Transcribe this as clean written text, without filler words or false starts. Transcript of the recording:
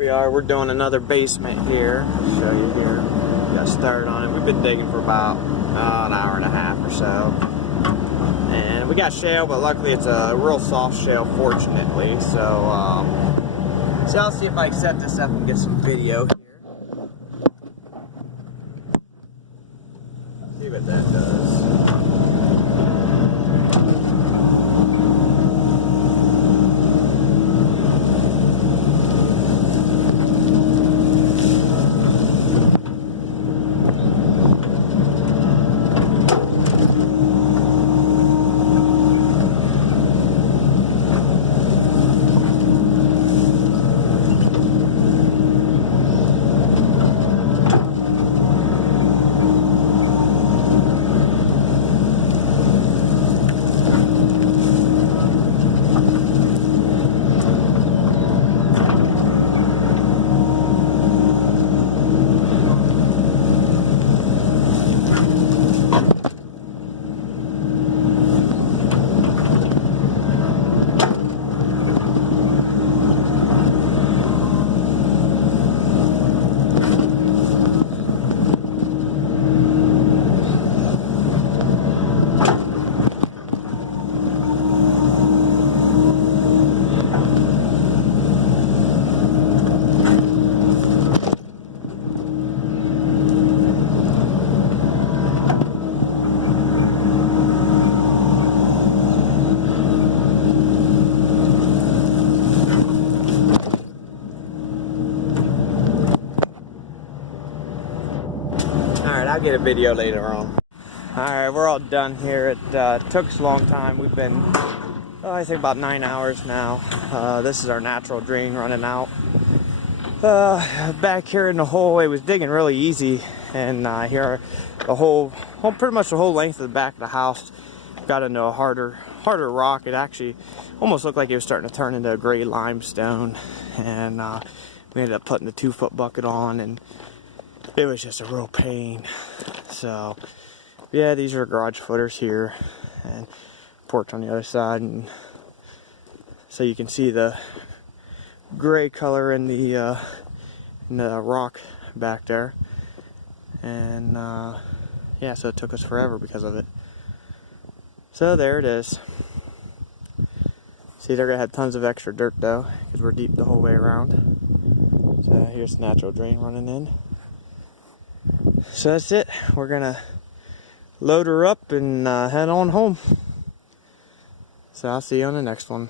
we are. We're doing another basement here. I'll show you here. Got started on it. We've been digging for about an hour and a half or so. And we got shale, but luckily it's a real soft shale, fortunately. So I'll see if I can set this up and get some video here. See what that does. I'll get a video later on. Alright, we're all done here. It took us a long time. We've been, I think about 9 hours now. This is our natural drain running out. Back here in the hole, it was digging really easy. And here, pretty much the whole length of the back of the house got into a harder rock. It actually almost looked like it was starting to turn into a gray limestone. And we ended up putting the 2-foot bucket on, and it was just a real pain. So yeah, these are garage footers here and porch on the other side, and so you can see the gray color in the rock back there. And yeah, so it took us forever because of it. So there it is. See, they're gonna have tons of extra dirt though, because we're deep the whole way around. So here's the natural drain running in. So that's it. We're gonna load her up and head on home. So I'll see you on the next one.